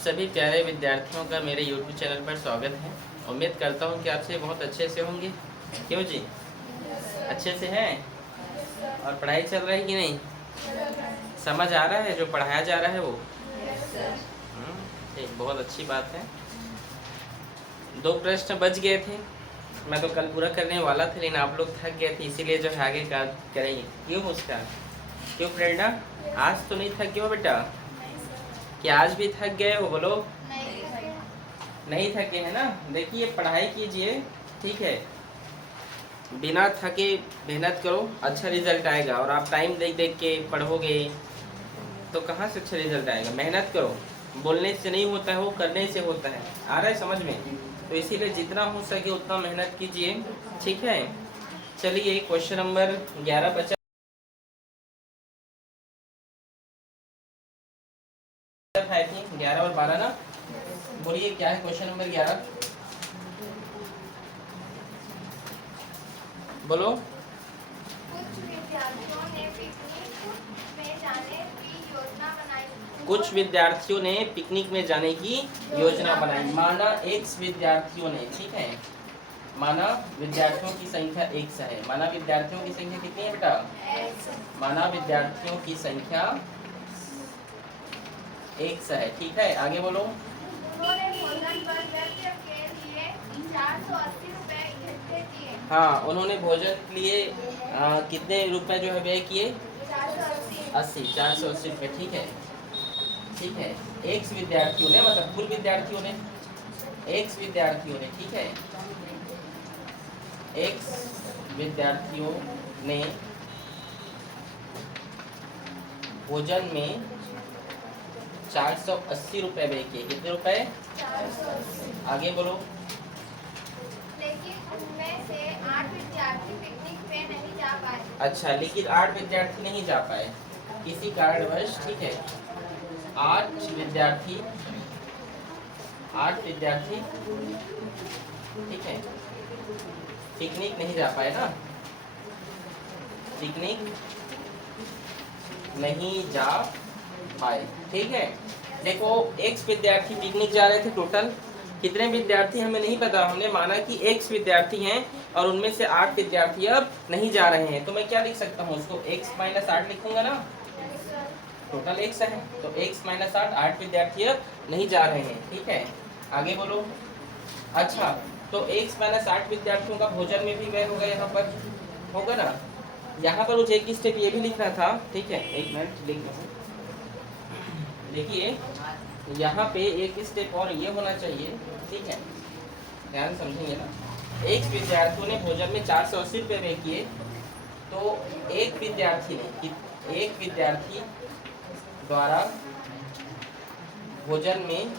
सभी प्यारे विद्यार्थियों का मेरे YouTube चैनल पर स्वागत है। उम्मीद करता हूँ कि आप से बहुत अच्छे से होंगे। क्यों जी, अच्छे से हैं? और पढ़ाई चल रही कि नहीं? समझ आ रहा है जो पढ़ाया जा रहा है वो? ठीक, बहुत अच्छी बात है। 2 प्रश्न बच गए थे। मैं तो कल पूरा करने वाला था, लेकिन आप लोग थक गए थे, इसीलिए जो है आगे का करेंगे। क्यों मुस्कान? क्यों प्रेरणा? आज तो नहीं थक गए हो बेटा? क्या आज भी थक गए हो? बोलो। नहीं थके है ना? देखिए, पढ़ाई कीजिए, ठीक है, बिना थके मेहनत करो, अच्छा रिजल्ट आएगा। और आप टाइम देख देख के पढ़ोगे तो कहाँ से अच्छा रिजल्ट आएगा? मेहनत करो, बोलने से नहीं होता है, वो करने से होता है। आ रहा है समझ में? तो इसीलिए जितना हो सके उतना मेहनत कीजिए, ठीक है। चलिए, क्वेश्चन नंबर 11 बचा। 11 और 12 ना? बोलिए क्या है क्वेश्चन नंबर 11? बोलो। कुछ विद्यार्थियों ने पिकनिक में जाने की योजना बनाई। माना X विद्यार्थियों ने, ठीक है, माना विद्यार्थियों की संख्या X है। माना विद्यार्थियों की संख्या कितनी है बेटा? माना विद्यार्थियों की संख्या X है, ठीक है। आगे बोलो। हाँ, उन्होंने भोजन के लिए कितने रुपए जो है व्यय किए? 480 रुपये, ठीक है, ठीक है। X विद्यार्थियों ने, मतलब कुल विद्यार्थियों ने, X विद्यार्थियों ने, ठीक है, X विद्यार्थियों ने भोजन में 480 रुपए व्यय किए। कितने रुपए? 480। आगे बोलो। लेकिन उनमें से 8 विद्यार्थी पिकनिक में नहीं जा पाए। अच्छा, लेकिन 8 विद्यार्थी नहीं जा पाए किसी कारणवश, ठीक है। 8 विद्यार्थी, ठीक है, पिकनिक नहीं जा पाए ना? पिकनिक नहीं जा पाए, ठीक है। देखो, X विद्यार्थी पिकनिक जा रहे थे। टोटल कितने विद्यार्थी हमें नहीं पता, हमने माना कि X विद्यार्थी हैं और उनमें से 8 विद्यार्थी अब नहीं जा रहे हैं। तो मैं क्या लिख सकता हूँ उसको? X - 8 लिखूंगा ना? टोटल X है तो X - 8 विद्यार्थी अब नहीं जा रहे हैं, ठीक है। आगे बोलो। अच्छा, तो X - 8 विद्यार्थियों का भोजन में भी व्यय होगा, यहाँ पर होगा ना? यहाँ पर मुझे एक स्टेप ये भी लिखना था, ठीक है, एक मिनट लिख लो। देखिए, यहाँ पे एक स्टेप और ये होना चाहिए, ठीक है, ध्यान समझेंगे ना। एक विद्यार्थियों ने भोजन में 480 रुपये व्यय किए, तो एक विद्यार्थी द्वारा भोजन में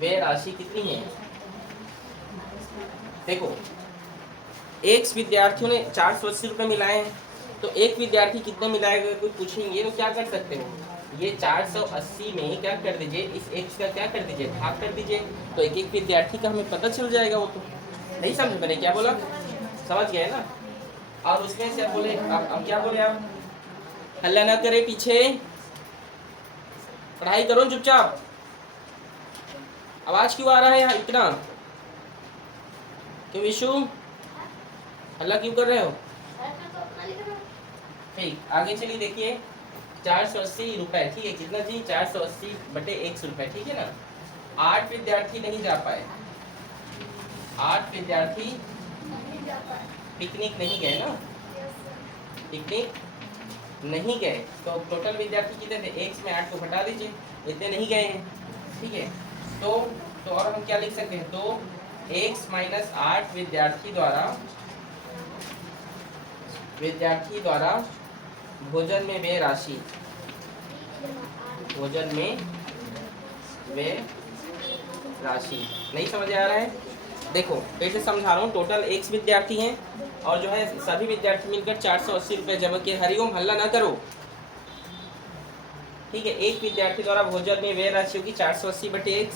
व्यय राशि कितनी है? देखो, एक विद्यार्थियों ने 480 रुपये मिलाए हैं, तो एक विद्यार्थी कितने मिलाएगा? कोई पूछेंगे तो क्या कर सकते हो? ये 480 में क्या कर दीजिए, इस X का क्या कर दीजिए, भाग कर दीजिए, तो एक एक विद्यार्थी का हमें पता चल जाएगा। वो तो नहीं समझ मैंने क्या बोला? समझ गए ना? और उसमें से अब बोले, अब क्या बोले आप? हल्ला ना करे, पीछे पढ़ाई करो चुपचाप। आवाज क्यों आ रहा है यहाँ इतना? क्यों विशु, हल्ला क्यों कर रहे हो? ठीक, आगे चलिए। देखिए, 480 रुपए, ठीक है, कितना जी? 480 बटे X रुपए, ठीक है ना? 8 विद्यार्थी नहीं जा पाए, 8 विद्यार्थी पिकनिक नहीं गए ना? पिकनिक नहीं गए, तो टोटल विद्यार्थी कितने थे? X में 8 को घटा दीजिए, इतने नहीं गए हैं, ठीक है। तो और हम क्या लिख सकते हैं? तो X - 8 विद्यार्थी द्वारा भोजन में व्यय राशि, भोजन में व्यय राशि। नहीं समझ आ रहा है? देखो, फिर से समझा रहा हूँ। टोटल X विद्यार्थी हैं और जो है सभी विद्यार्थी मिलकर 480 रुपये जमा किए। हरिओम, हल्ला ना करो, ठीक है। एक विद्यार्थी द्वारा भोजन में व्यय राशि होगी 480 बटे X।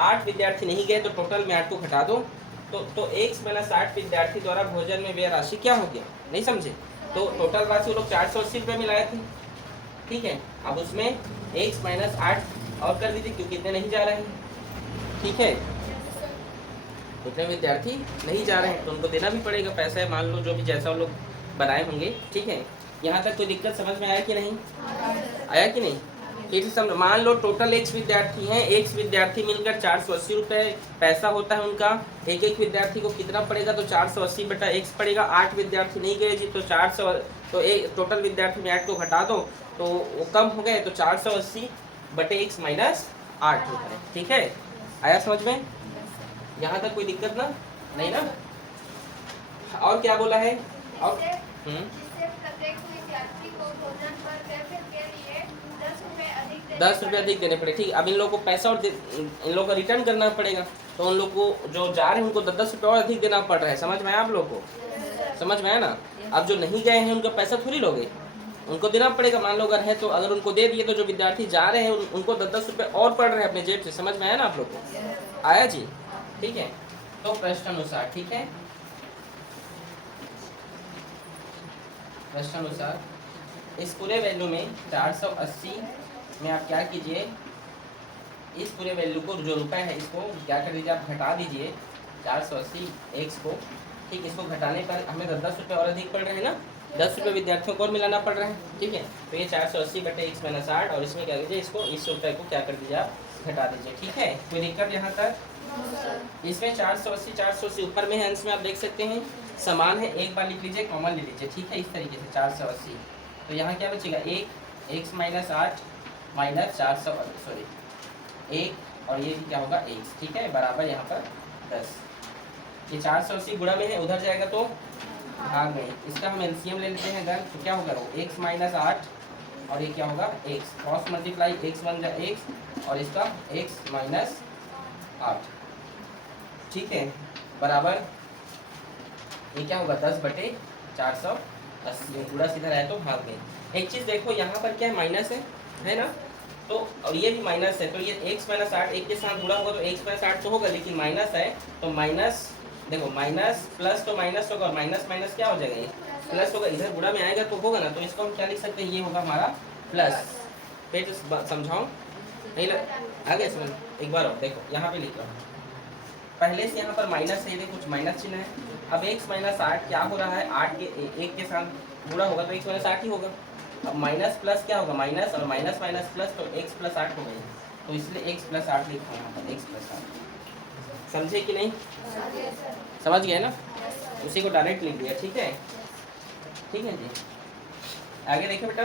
8 विद्यार्थी नहीं गए, तो टोटल में 8 को घटा दो, तो X - 8 विद्यार्थी द्वारा भोजन में व्यय राशि क्या हो गया? नहीं समझे? तो टोटल राशि वो लोग 480 रुपये मिलाए थे, ठीक है। अब उसमें X - 8 और कर दीजिए क्योंकि इतने नहीं जा रहे हैं, ठीक है। उतने विद्यार्थी नहीं जा रहे हैं तो उनको देना भी पड़ेगा पैसा, मान लो जो भी जैसा वो लोग बनाए होंगे, ठीक है। यहाँ तक कोई दिक्कत समझ में आया कि नहीं? आया कि नहीं? फिर से मान लो टोटल x विद्यार्थी हैं, x विद्यार्थी मिलकर 480 रुपये पैसा होता है उनका। एक एक विद्यार्थी को कितना पड़ेगा? तो 480 बटा x पड़ेगा। 8 विद्यार्थी नहीं गए जी, तो 400, तो एक टोटल विद्यार्थी में 8 को घटा दो तो वो कम हो गए, तो 480 बटे x माइनस 8 होता है, ठीक है। आया समझ में? यहाँ तक कोई दिक्कत ना नहीं ना? और क्या बोला है? और जिससे प्रत्येक विद्यार्थी को भोजन पर कैफे के लिए 10 रुपये अधिक देने पड़े, ठीक है। अब इन लोगों को पैसा और इन लोगों को रिटर्न करना पड़ेगा, तो उन लोग को जो जा रहे हैं उनको 10 रुपये और अधिक देना पड़ रहा है। समझ में आया आप लोग को? समझ में आया ना? अब जो नहीं गए हैं उनका पैसा थोड़ी लोगे, उनको देना पड़ेगा। मान लो अगर है तो अगर उनको दे दिए तो जो विद्यार्थी जा रहे हैं उनको 10 रुपये और पड़ रहे हैं अपने जेब से। समझ में आया ना आप लोग को? आया जी, ठीक है। तो प्रश्नानुसार, ठीक है, प्रश्नानुसार इस पूरे वैल्यू में 480 में आप क्या कीजिए, इस पूरे वैल्यू को जो रुपए है इसको क्या कर दीजिए, आप घटा दीजिए 480 x को, ठीक। इसको घटाने पर हमें 10 रुपये और अधिक पड़ रहे हैं ना, 10 रुपये विद्यार्थियों को और मिलाना पड़ रहा है, ठीक है। तो ये 480 बटे x माइनस 8 और इसमें क्या कीजिए, इसको इस रुपये को क्या कर दीजिए, आप घटा दीजिए, ठीक है। कोई दिक्कत यहाँ तक? इसमें 480 480 ऊपर में है, अंश में आप देख सकते हैं समान है, एक बार लिख लीजिए, कॉमन ले लीजिए, ठीक है। इस तरीके से 480, तो यहाँ क्या बचेगा, 1 x माइनस 8 माइनस 400 सॉरी 1 और ये क्या होगा x, ठीक है, बराबर यहाँ पर 10। ये 480 गुणा में है, उधर जाएगा तो भाग में। इसका हम एलसीएम ले लेते हैं अगर, तो क्या होगा, x माइनस 8 और ये क्या होगा x, क्रॉस मल्टीप्लाई x बन जाए x और इसका x माइनस 8, ठीक है, बराबर ये क्या होगा 10 बटे 480। पूरा सीधा रहे तो भाग में। एक चीज़ देखो यहाँ पर क्या है, माइनस है ना, तो और ये भी माइनस है, तो ये x माइनस 8 एक के साथ गुणा होगा तो x माइनस 8 तो होगा, लेकिन माइनस है तो माइनस, देखो माइनस प्लस तो माइनस होगा और माइनस माइनस क्या हो जाएगा, ये प्लस होगा, इधर गुणा में आएगा तो होगा ना, तो इसको हम क्या लिख सकते हैं, ये होगा हमारा प्लस। फिर समझाऊँ नहीं आगे समझ, एक बार और देखो यहाँ पे लिख रहा हूँ, पहले से यहाँ पर माइनस है, कुछ माइनस चिन्ह है। अब x माइनस 8 क्या हो रहा है, 8 के एक के साथ गुणा होगा तो x माइनस 8 ही होगा। अब माइनस प्लस क्या होगा, माइनस और माइनस माइनस प्लस, तो x प्लस 8 हो गई, तो इसलिए x प्लस 8 लिखा है यहाँ पर, x प्लस 8। समझे कि नहीं? समझ गए ना? उसी को डायरेक्ट लिख दिया, ठीक है, ठीक है जी। आगे देखिए बेटा,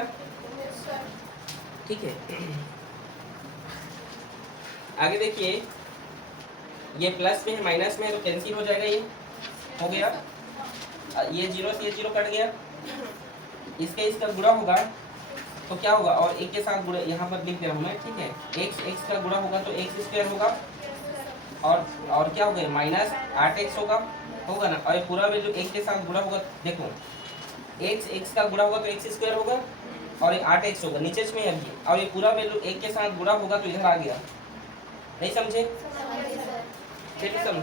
ठीक है, आगे देखिए, ये प्लस में है माइनस में है तो कैंसिल हो जाएगा, ये हो गया, ये जीरो से ये जीरो कट गया, इसका गुणा होगा तो क्या होगा, और एक के साथ गुणा यहाँ पर लिख दे रहा हूँ मैं, ठीक है, x का गुणा होगा तो x स्क्वायर होगा और क्या होगा, माइनस 8x होगा ना, और ये पूरा वैल्यू एक के साथ गुणा होगा, देखो x का गुणा होगा तो x स्क्वायर होगा और ये 8x होगा, नीचे में है अभी, और ये पूरा वैल्यू एक के साथ गुणा होगा तो इधर आ गया। नहीं समझे? चलिए समझो,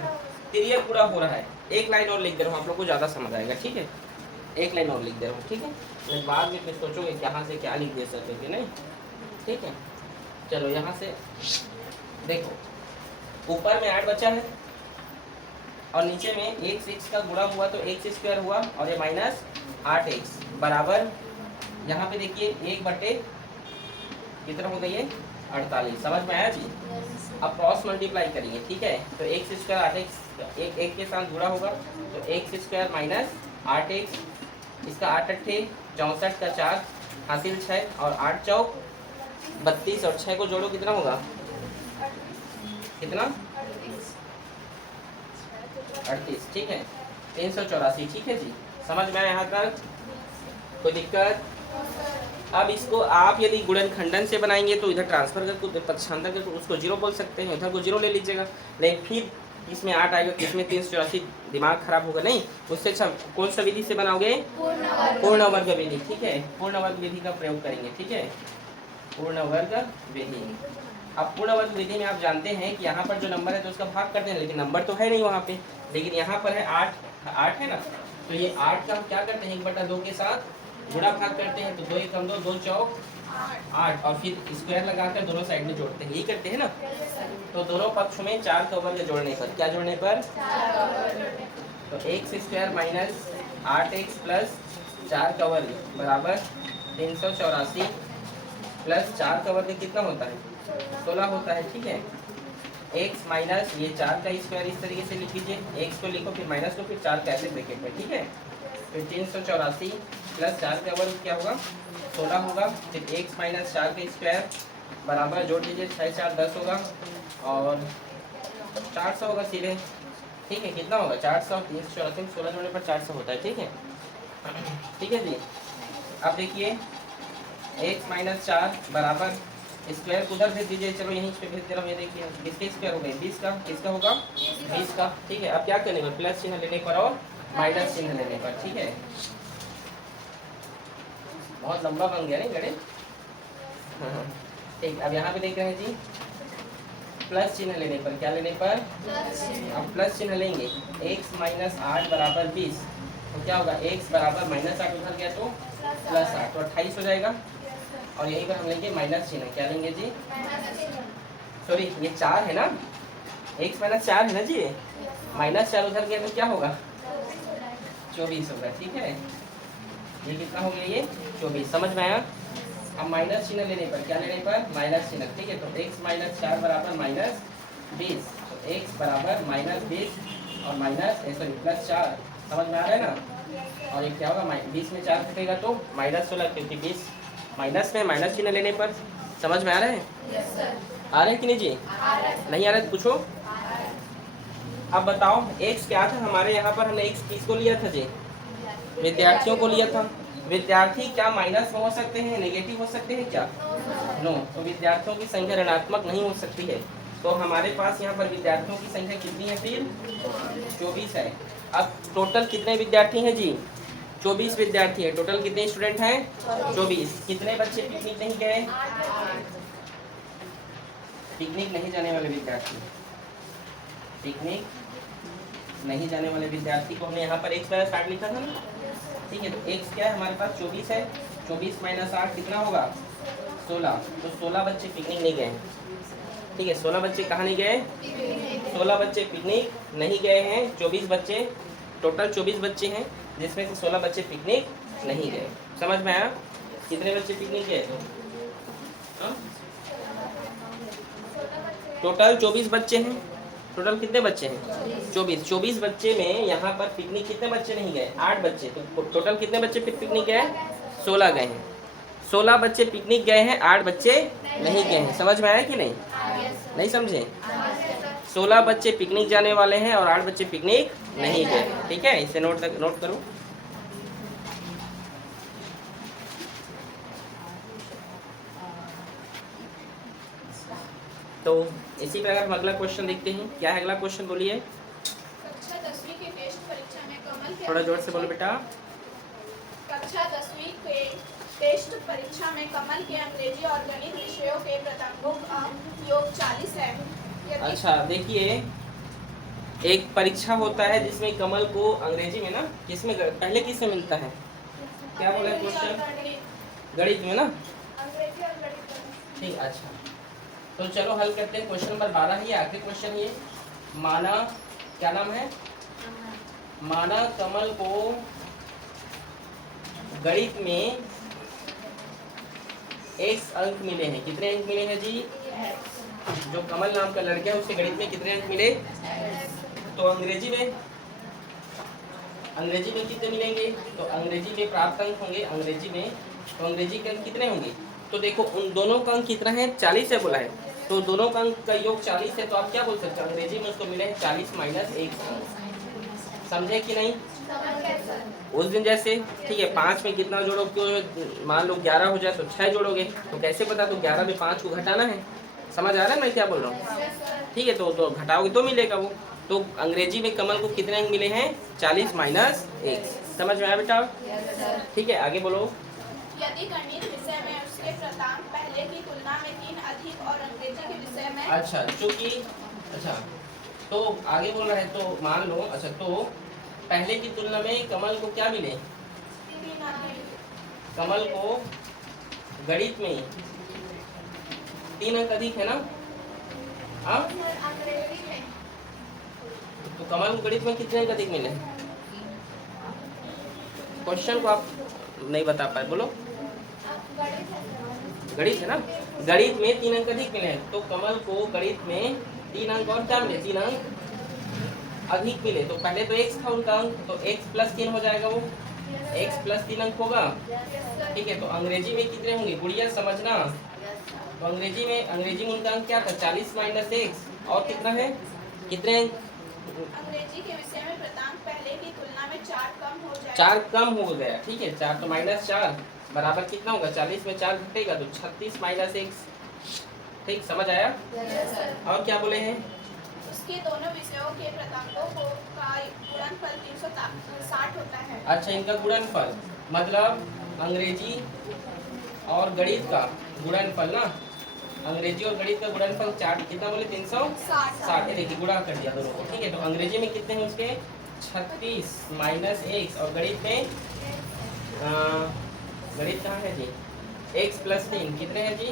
क्लियर पूरा हो रहा है। एक लाइन और लिख दे रहा हूँ, आप लोग को ज़्यादा समझ आएगा, ठीक है। एक लाइन और लिख दे रहा हूँ, ठीक है, फिर बाद में फिर सोचोगे कहाँ से क्या लिख दे सकते कि नहीं, ठीक है। चलो यहाँ से देखो, ऊपर में 8 बचा है और नीचे में x का गुणा हुआ तो x स्क्वायर हुआ और ये माइनस 8x बराबर, यहाँ पे देखिए 1 बटे कितना हो गई है 48। समझ में आया जी? अब क्रॉस मल्टीप्लाई करेंगे, ठीक है, तो x स्क्वायर 8x एक के साथ जुड़ा होगा तो x स्क्वायर माइनस 8x, इसका 8 अट्ठे 64 का 4 हासिल 6 और 8 चौक 32 और 6 को जोड़ो कितना होगा, कितना 38, ठीक है, 384, ठीक है जी। समझ में आया यहाँ तक? कोई दिक्कत? अब इसको आप यदि गुणनखंडन से बनाएंगे तो इधर ट्रांसफर करके पक्षांतर करके उसको जीरो बोल सकते हैं, उधर को जीरो ले लीजिएगा, लेकिन फिर इसमें 8 आएगा, इसमें 384, दिमाग खराब होगा नहीं। उससे अच्छा कौन सा विधि से बनाओगे, पूर्ण वर्ग विधि, ठीक है, पूर्ण वर्ग विधि का प्रयोग करेंगे, ठीक है, पूर्ण वर्ग विधि। अब पूर्ण वर्ग विधि में आप जानते हैं कि यहाँ पर जो नंबर है तो उसका भाग करते हैं, लेकिन नंबर तो है नहीं वहाँ पे, लेकिन यहाँ पर है 8 है ना, तो ये 8 का हम क्या करते हैं 1/2 के साथ गुणा भाग करते हैं, तो 2 एकम 2, 2 चौक 8 और फिर स्क्वायर लगाकर दोनों साइड में जोड़ते हैं, यही करते हैं ना। तो दोनों पक्षों में 4 का वर्ग जोड़ने पर क्या जोड़ने पर, तो x square minus 8x plus 4 का वर्ग बराबर 384 प्लस 4 का वर्ग कितना होता है, 16 होता है। ठीक है, x माइनस ये 4 का स्क्वायर इस तरीके से लिख लीजिए, x को लिखो फिर माइनस को फिर 4 का ऐसे ब्रैकेट में। ठीक है, फिर 384 प्लस 4 का वर्ग क्या होगा, 16 होगा। फिर x माइनस 4 का स्क्वायर बराबर जोड़ लीजिए, 6 4 10 होगा और 400 होगा सीधे। ठीक है, कितना होगा 400, 384 16 जोड़ने पर 400 होता है। ठीक है, ठीक है जी। अब देखिए x माइनस 4 बराबर स्क्वायर को उधर भेज दीजिए, चलो यहीं पे भेज दे रहा हूँ। ये देखिए किसके स्क्वायर हो गए, 20 का, किसका होगा 20 का। ठीक है, अब क्या करने पर, प्लस चिन्ह लेने पर और माइनस चिन्ह लेने पर। ठीक है, बहुत लंबा बन गया नहीं गणित। ठीक, अब यहाँ पे देख रहे हैं जी, प्लस चिन्ह लेने पर, क्या लेने पर, अब प्लस चिन्ह लेंगे, x माइनस 8 बराबर 20, तो क्या होगा x बराबर माइनस 8 उधर गया तो प्लस 8, तो 28 हो जाएगा। और यहीं पर हम लेंगे माइनस चिन्ह, क्या लेंगे जी, सॉरी ये 4 है ना, x माइनस 4 है ना जी, माइनस 4 उधर गया तो क्या होगा 24 होगा। ठीक है, ये कितना हो गया, ये 24, समझ में आया। अब माइनस चिन्ह लेने पर, क्या लेने पर, माइनस चिन्ह। ठीक है, तो x माइनस 4 बराबर माइनस 20, तो x बराबर माइनस 20 और माइनस सॉरी प्लस 4, समझ में आ रहा है ना। और ये क्या होगा, 20 में 4 कटेगा तो माइनस 16, क्योंकि 20 माइनस में माइनस चिन्ह लेने पर। समझ में आ रहा है, आ रहा है कि नहीं जी, नहीं आ रहा है तो पूछो। अब बताओ x क्या था हमारे यहाँ पर, हमने x किसको लिया था जी, विद्यार्थियों को लिया था। विद्यार्थी क्या माइनस में हो सकते हैं, नेगेटिव हो सकते हैं क्या, नो। तो विद्यार्थियों की संख्या ऋणात्मक नहीं हो सकती है। तो हमारे पास यहाँ पर विद्यार्थियों की संख्या कितनी है, फिर 24 है। अब टोटल कितने विद्यार्थी हैं जी, 24 विद्यार्थी है। टोटल कितने स्टूडेंट हैं, 24। कितने बच्चे पिकनिक नहीं गए, पिकनिक नहीं जाने वाले विद्यार्थी, पिकनिक नहीं जाने वाले विद्यार्थी को हमने यहाँ पर x माइनस 8 लिखा था ना। ठीक है, तो x क्या है हमारे पास 24 है, 24 माइनस 8 कितना होगा 16, तो 16 बच्चे पिकनिक नहीं गए। ठीक है, 16 बच्चे कहाँ नहीं गए, 16 बच्चे पिकनिक नहीं गए हैं। 24 बच्चे, टोटल 24 बच्चे हैं, जिसमें से 16 बच्चे पिकनिक नहीं गए। समझ में आया, कितने बच्चे पिकनिक गए, टोटल 24 बच्चे हैं। टोटल कितने बच्चे हैं, 24 बच्चे में यहाँ पर पिकनिक कितने बच्चे नहीं गए, 8 बच्चे। तो टोटल कितने बच्चे पिकनिक गए, 16 गए हैं। 16 बच्चे पिकनिक गए हैं, 8 बच्चे नहीं गए हैं। समझ में आया कि नहीं, नहीं समझे। 16 बच्चे पिकनिक जाने वाले हैं और 8 बच्चे पिकनिक नहीं गए। ठीक है, इसे नोट करो। तो इसी प्रकार हम अगला क्वेश्चन देखते हैं। क्या है अगला क्वेश्चन, बोलिए। कक्षा 10वीं की टेस्ट परीक्षा में कमल के थोड़ा जोर से बोलो बेटा। कक्षा 10वीं के टेस्ट परीक्षा में कमल के अंग्रेजी और गणित विषयों के प्रथमांक अंक योग 40 है। अच्छा देखिए, एक परीक्षा होता है जिसमें कमल को अंग्रेजी में ना, किसमें पहले किसमें मिलता है, क्या बोला है क्वेश्चन, गणित में ना। अंग्रेजी और गणित। ठीक, अच्छा तो चलो हल करते हैं। क्वेश्चन नंबर 12 है, आखिरी क्वेश्चन ये। माना, क्या नाम है, माना कमल को गणित में x अंक मिले हैं। कितने अंक मिले हैं जी, जो कमल नाम का लड़का है उसके गणित में कितने अंक मिले। तो अंग्रेजी में कितने मिलेंगे, तो अंग्रेजी में प्राप्त अंक होंगे, अंग्रेजी में तो अंग्रेजी के अंक कितने होंगे। तो देखो उन दोनों का अंक कितना है, 40 है बोला है, तो दोनों का अंक का योग 40 है। तो आप क्या बोल सकते हो, अंग्रेजी में उसको मिले हैं 40 माइनस 1 अंक। समझे कि नहीं, उस दिन जैसे। ठीक है, 5 में कितना जोड़ोगे, मान लो 11 हो जाए तो 6 जोड़ोगे, तो कैसे पता, तो 11 में 5 को घटाना है। समझ आ रहा है मैं क्या बोल रहा हूँ। ठीक है, तो घटाओगे तो मिलेगा वो। तो अंग्रेजी में कमल को कितने अंक मिले हैं, 40 माइनस 1। समझ में आया बेटा। ठीक है, आगे बोलो। यदि गणित विषय में उसके प्रथमांक पहले की तुलना में 3 अधिक और अंग्रेजी के विषय में, अच्छा चूंकि, अच्छा तो आगे बोल रहा है, तो मान लो, अच्छा तो पहले की तुलना में कमल को क्या मिले, तीन अधिक, कमल को गणित में 3 अंक अधिक है ना? हाँ, अंग्रेजी में तो कमल को गणित में कितने अंक अधिक मिले? क्वेश्चन को आप नहीं बता पाए, बोलो। गणित है ना, गणित में 3 अंक अधिक मिले हैं, तो कमल को गणित में 3 अंक और क्या मिले? 3 अंक अधिक मिले। तो पहले तो x था उनका अंक, तो x प्लस 3 हो जाएगा, वो x प्लस 3 अंक होगा। ठीक है, तो अंग्रेजी में कितने होंगे गुड़िया, समझना। तो अंग्रेजी में उनका अंक क्या था? 40 माइनस x, और कितना है, कितने अंक? अंग्रेजी के विषय में प्रतांक पहले की तुलना में 4 कम हो जाएगा। 4 कम हो गया। ठीक है, 4 तो माइनस 4 बराबर कितना होगा? 40 में 4 घटेगा तो 36 माइनस x। ठीक, समझ आया? और क्या बोले हैं? उसके दोनों विषयों के प्रतांकों का गुणनफल 360 होता है। अच्छा, इनका गुणनफल मतलब अंग्रेजी और गणित का गुणनफल ना, अंग्रेजी और गणित का गुणनफल 4 कितना बोले? 360। देखिए गुणा कर दिया दोनों को। ठीक है, तो अंग्रेजी में कितने हैं उसके? 36 माइनस x, और गणित में गणित कहाँ है जी? x प्लस 3 कितने हैं जी?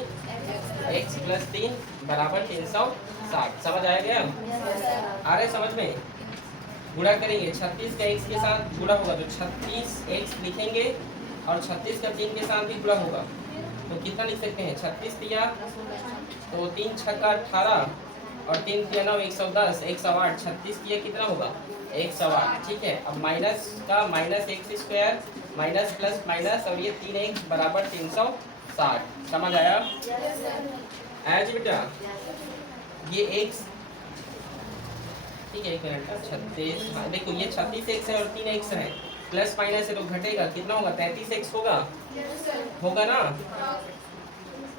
x प्लस 3 बराबर 360। समझ आया गया? आ रहे समझ में? गुणा करेंगे 36 का x के साथ गुणा होगा तो 36x लिखेंगे, और 36 का 3 के साथ भी गुणा होगा तो कितना लिख सकते हैं? 36 दिया तो 3 छक्का 18, और 3 किया 9, 110, 108, 36 किया कितना होगा? 108। ठीक है, अब माइनस का minus x square minus plus minus, और ये 3x बराबर 360। समझ आया? आया जी बेटा? ये x, ठीक है, 1 मिनट का 36, हाँ देखो ये 36x है और 3x है, प्लस माइनस है तो घटेगा, कितना होगा? 33x होगा ना?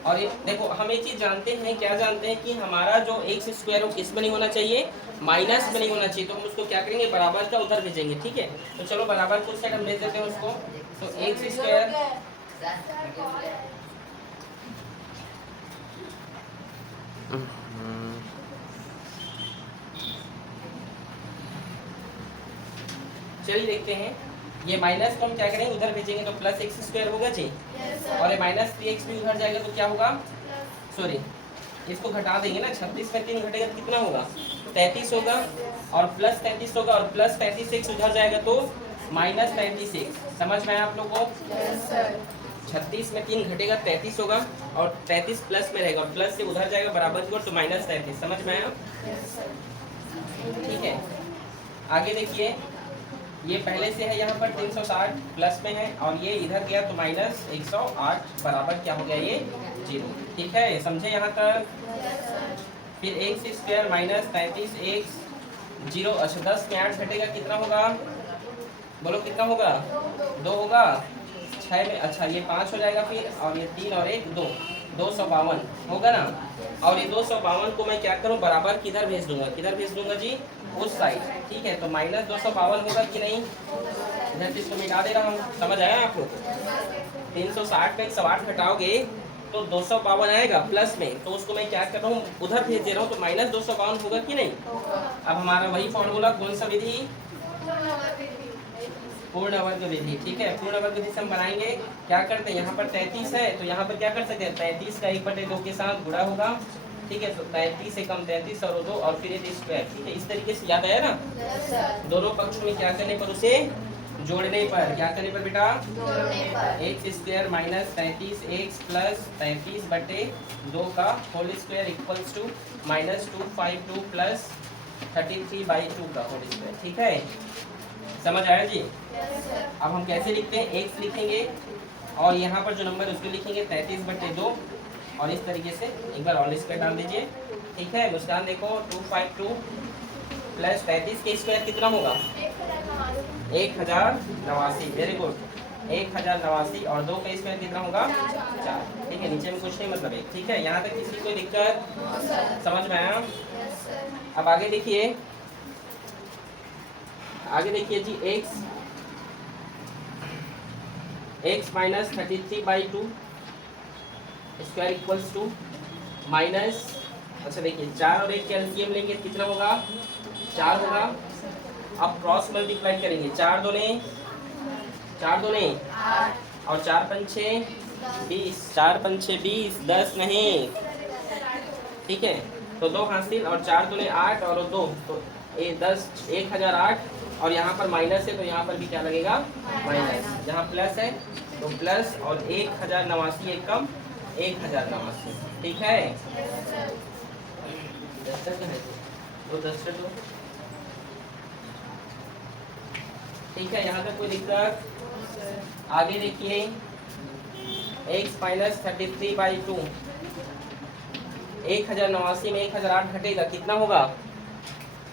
और ये देखो हम एक चीज जानते हैं, क्या जानते हैं कि हमारा जो x स्क्वायर वो किस में नहीं होना चाहिए? माइनस में नहीं होना चाहिए। तो हम उसको क्या करेंगे? बराबर का उधर भेजेंगे। ठीक है, तो चलो बराबर को उस साइड हम भेज देते हैं उसको। तो x स्क्वायर चलिए देखते हैं, ये माइनस को हम क्या करेंगे? उधर भेजेंगे तो प्लस x स्क्वायर होगा जी, और ये माइनस 3x भी उधर जाएगा तो क्या होगा? सॉरी, इसको घटा देंगे ना, 36 में 3 घटेगा तो कितना होगा? 33 होगा, और प्लस 33 होगा, और प्लस 33x उधर जाएगा तो माइनस 33x। समझ में आया आप लोग को? 36 में 3 घटेगा 33 होगा, और 33 प्लस में रहेगा, प्लस से उधर जाएगा बराबर की ओर तो माइनस 33। समझ में आया? ठीक है, आगे देखिए, ये पहले से है यहाँ पर 360 प्लस में है, और ये इधर गया तो माइनस 108 बराबर क्या हो गया? ये 0। ठीक है, समझे यहाँ तक? फिर x स्क्वायर माइनस 33x 0। अच्छा, 10 में 8 घटेगा कितना होगा? बोलो कितना होगा? 2 होगा। 6 में, अच्छा ये 5 हो जाएगा फिर, और ये 3 और 1 2, 252 होगा ना? और ये 252 को मैं क्या करूँ? बराबर किधर भेज दूंगा? किधर भेज दूंगा जी? उस साइड। ठीक है, तो माइनस 252 होगा कि नहीं? इधर से इसको मिटा दे रहा हूँ। समझ आया आप लोग? 360 में 108 घटाओगे तो 252 आएगा प्लस में, तो उसको मैं क्या कर रहा हूँ? उधर भेज दे रहा हूँ, तो माइनस 252 होगा कि नहीं? अब हमारा वही फॉर्मूला, कौन सा विधि? पूर्ण वर्ग विधि। ठीक है, पूर्ण वर्ग विधि से हम बनाएंगे। क्या करते हैं? यहाँ पर 33 है तो यहाँ पर क्या कर सकते हैं? 33 का 1/2 के साथ गुणा होगा। ठीक है, तो 33 से कम 33 और 2, और फिर ये स्क्वायर। ठीक है, इस तरीके से याद आया ना? दोनों पक्ष में क्या करने पर? उसे जोड़ने पर। क्या करने पर बेटा? x square minus 33x plus 33/2 का whole square equals to minus 252 plus 33/2 का होल स्क्वायर। ठीक है, समझ आया जी? अब हम कैसे लिखते हैं? x लिखेंगे, और यहाँ पर जो नंबर उसको लिखेंगे 33/2, और इस तरीके से एक बार ऑल स्क्वायर डाल दीजिए। ठीक है, मुस्कान देखो 252 प्लस 33 के स्क्वायर कितना होगा? 1089। वेरी गुड, 1089, और 2 का स्क्वायर कितना होगा? 4। ठीक है, नीचे में कुछ नहीं मतलब है। ठीक है, यहाँ तक किसी कोई दिक्कत? समझ में आया? अब आगे देखिए, आगे देखिए जी, x minus 33/2 square equals to minus, अच्छा देखिए 4 और 1 एलसीएम लेंगे कितना होगा? 4 होगा। अब क्रॉस मल्टीप्लाई करेंगे, 4 दूने 8, और 4 पंचे 20, 4 पंचे 20, 10 नहीं, ठीक है। तो 2 हासिल और 4 दूने 8 और 2 तो ये 10, 1008 और यहाँ पर माइनस है तो यहाँ पर भी क्या लगेगा माइनस, जहाँ प्लस है तो प्लस और 1089 एक कम 1089, ठीक है। डस्टर क्या है वो डस्टर दो, ठीक है। यहाँ तक कोई दिक्कत? आगे देखिए x माइनस 33/2, 1089 में 1008 घटेगा कितना होगा?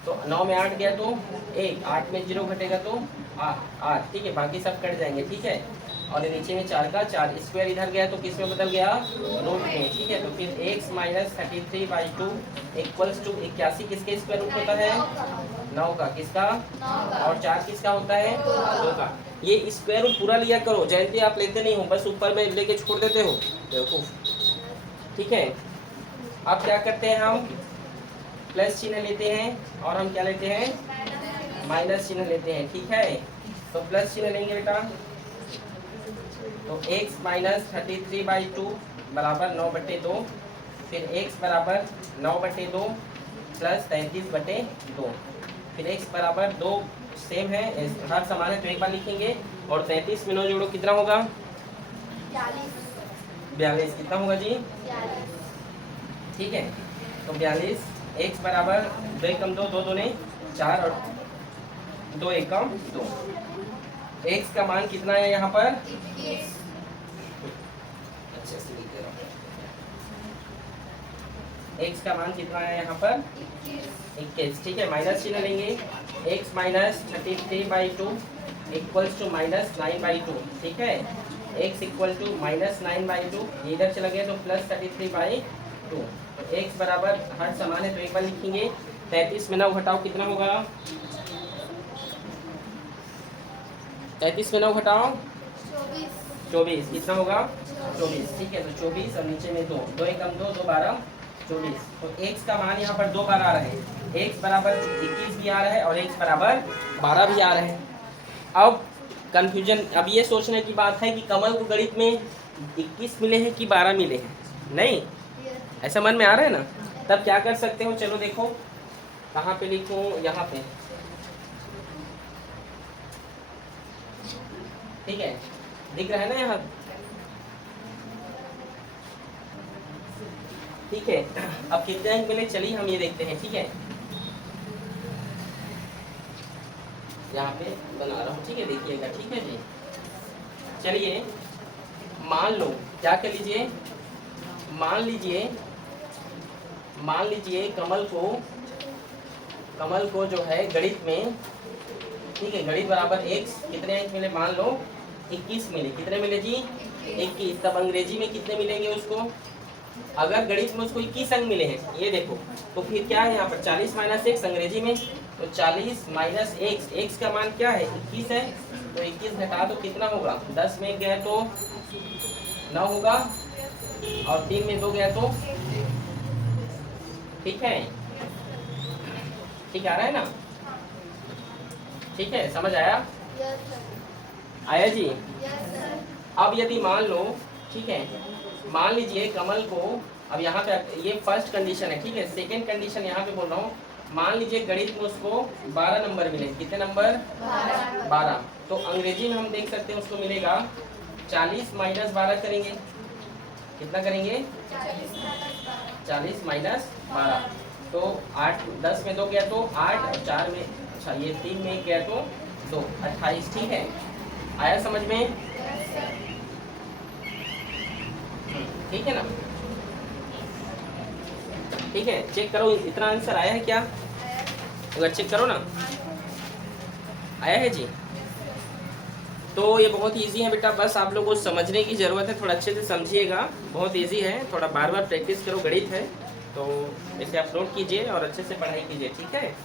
तो 9 में 8 गया तो 1, 8 में 0 घटेगा तो 8, ठीक है। बाकी सब कट जाएंगे, ठीक है। और नीचे में 4 का 4 स्क्वायर इधर गया तो किस में बदल गया? रूट में, ठीक है। तो फिर x माइनस 33/2 इक्वल्स टू 81 किसके स्क्वायर रूट होता है? 9 का, किसका? और 4 किसका होता है? 2 का। ये स्क्वायर रूट पूरा लिया करो, जयंती आप लेते नहीं हो, बस ऊपर में लेके छोड़ देते हो बेवकूफ, ठीक है। अब क्या करते हैं हम? प्लस चिन्ह लेते हैं और हम क्या लेते हैं? माइनस चिन्ह लेते हैं, ठीक है। तो प्लस चिन्ह लेंगे बेटा, तो x माइनस 33/2 बराबर 9/2, फिर x बराबर 9/2 प्लस 33/2, फिर x बराबर 2 सेम है, हर समान है तो एक बार लिखेंगे। और 33 में 9 जोड़ो कितना होगा? 42, कितना होगा जी? ठीक है। तो 42, x बराबर 2 एकम 2, 2 दूने 4 और 2 एकम 2। x का मान कितना है यहाँ पर? अच्छे से लिख दे रहा हूँ। x का मान कितना है यहाँ पर? 21, ठीक है। माइनस चिन्ह लेंगे, x minus 33/2 equals to minus 9/2, ठीक है। x इक्वल टू माइनस 9/2, इधर चला गया तो प्लस 33/2। तो x बराबर हर समान है तो एक बार लिखेंगे। 33 में 9 घटाओ कितना होगा? 33 में 9 घटाओ 24, कितना होगा? 24, ठीक है। तो 24 और नीचे में 2, 2 एकम 2, 2 12 24। तो x का मान यहाँ पर 2 बार आ रहा है, x बराबर 21 भी आ रहा है और x बराबर 12 भी आ रहा है। अब कंफ्यूजन, अब ये सोचने की बात है कि कमल को गणित में 21 मिले हैं कि 12 मिले हैं, नहीं ऐसा मन में आ रहा है ना? तब क्या कर सकते हो? चलो देखो कहाँ पे लिखूं, यहाँ पे, ठीक है। दिख रहा है ना यहाँ, ठीक है। अब कितने अंक मिले चलिए हम ये देखते हैं, ठीक है। यहाँ पे बना रहा हूँ, ठीक है, देखिएगा, ठीक है जी। चलिए मान लो, क्या कर लीजिए, मान लीजिए कमल को जो है गणित में, ठीक है, गणित बराबर x कितने अंक मिले? मान लो 21 मिले। कितने मिले जी? 21। तब अंग्रेजी में कितने मिलेंगे उसको? अगर गणित में उसको 21 अंक मिले हैं, ये देखो, तो फिर क्या है यहाँ पर? 40 माइनस x अंग्रेजी में, तो 40 माइनस x का मान क्या है? 21 है। तो 21 घटा दो कितना होगा? 10 में गया तो 9 होगा और 3 में 2 गया तो, ठीक है, ठीक आ रहा है ना? ठीक है, समझ आया? आया जी? अब यदि मान लो, ठीक है, मान लीजिए कमल को, अब यहाँ पे ये फर्स्ट कंडीशन है, ठीक है। सेकंड कंडीशन यहाँ पे बोल रहा हूँ, मान लीजिए गणित में उसको 12 नंबर मिले। कितने नंबर? 12। तो अंग्रेजी में हम देख सकते हैं उसको मिलेगा 40 माइनस 12 करेंगे, कितना करेंगे? 40 माइनस 12, तो 8, 10 में 2 गया तो 8 और 4 में, अच्छा ये 3 में गया तो 2, 28, ठीक है। आया समझ में? ठीक है ना? ठीक है, चेक करो इतना आंसर आया है क्या? एक बार चेक करो ना, आया है जी? तो ये बहुत इजी है बेटा, बस आप लोगों को समझने की ज़रूरत है, थोड़ा अच्छे से समझिएगा। बहुत इजी है, थोड़ा बार बार प्रैक्टिस करो, गणित है तो इसे अपलोड कीजिए और अच्छे से पढ़ाई कीजिए, ठीक है।